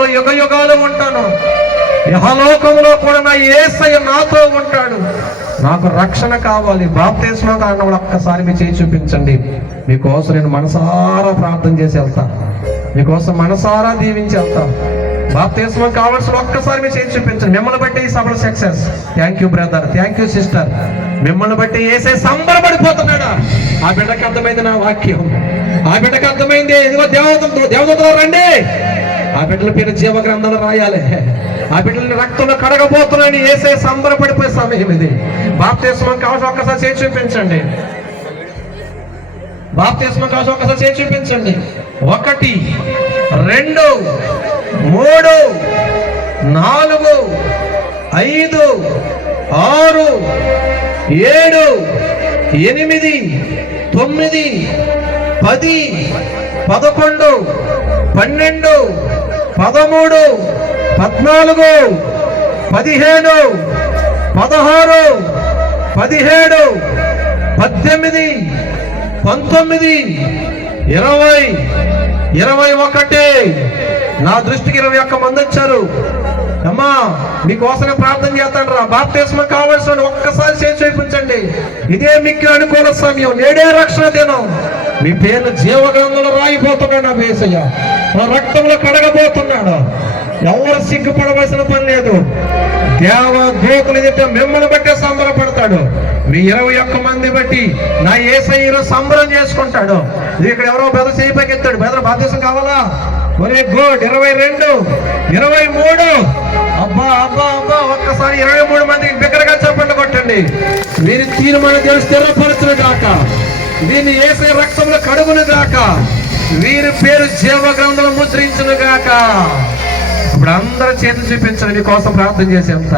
పరలోకంలో యుగ యుగాలు ఉంటాను, యహలోకంలో కూడా నా యేసయ్య నాతో ఉంటాడు. నాకు రక్షణ కావాలి. బాప్తిస్మం కారణం ఒక్కసారి మీ చేయి చూపించండి. మీకోసం నేను మనసారా ప్రార్థన చేసి వెళ్తాను, మీకోసం మనసారా దీవించి వెళ్తాను. బాప్తిస్మం కావాల్సిన ఒక్కసారి మీ చేయి చూపించండి. మిమ్మల్ని బట్టి ఈ సభలో success. Thank you brother, thank you sister. మిమ్మల్ని బట్టి యేసయ్య సంబరపడిపోతున్నాడా? ఆ బిడ్డకు అర్థమైంది నా వాక్యం, ఆ బిడ్డకు అర్థమైంది. ఇదిగో దేవదూతలు రండి, ఆ బిడ్డల పేరు జీవ గ్రంథాలు రాయాలి, ఆ బిడ్డలని రక్తంలో కడగబోతున్నాయని యేసయ్య సంబరపడిపోయే సమయం ఇది. బాప్తిస్మం కావాల్సిన ఒక్కసారి చేయి చూపించండి. బాప్తిస్మం కావాల్సిన ఒక్కసారి చేయి చూపించండి. 1 2 3 4 5 6 7 8 9 10 11 12 13 14 15 16 17 18 19 20 21. నా దృష్టికి 21 మంది వచ్చారు. అమ్మా మీకోసమే ప్రార్థన చేస్తాను రా. బాప్తిస్మం కావాల్సిన ఒక్కసారి చేసి చూపించండి. ఇదే మీకు అనుకూల సమయం, నేడే రక్షణ దినం. మీ పేరు జీవ గ్రంథంలో రాయిపోతున్నాడు నా యేసయ్య, నా రక్తంలో కడగబోతున్నాడు. ఎవరు సిగ్గుపడవలసిన పని లేదు. దేవదూతలు ఎదుట మిమ్మల్ని బట్టే సంబరపడతాడు. మీ 21 మంది బట్టి నా యేసయ్య సంబరం చేసుకుంటాడు. ఇక్కడ ఎవరో బెదర్ చేయి పైకెత్తాడు. బెదర్ బాప్తిస్మం కావాలా? ఒరే గుడ్. 22 23 అబ్బా అబ్బా అబ్బా ఒక్కసారి 23 మందికి బిగ్గరగా చప్పట్లు కొట్టండి. వీరి తీర్మానం దేవుడు స్థిరపరచును గాక, వీరిని యేసయ్య రక్తంలో కడుగును గాక, వీరి పేరు జీవ గ్రంథంలో ముద్రించును గాక. ఇప్పుడు అందరూ చేతులు చూపించండి, మీకోసం ప్రార్థన చేసేంత.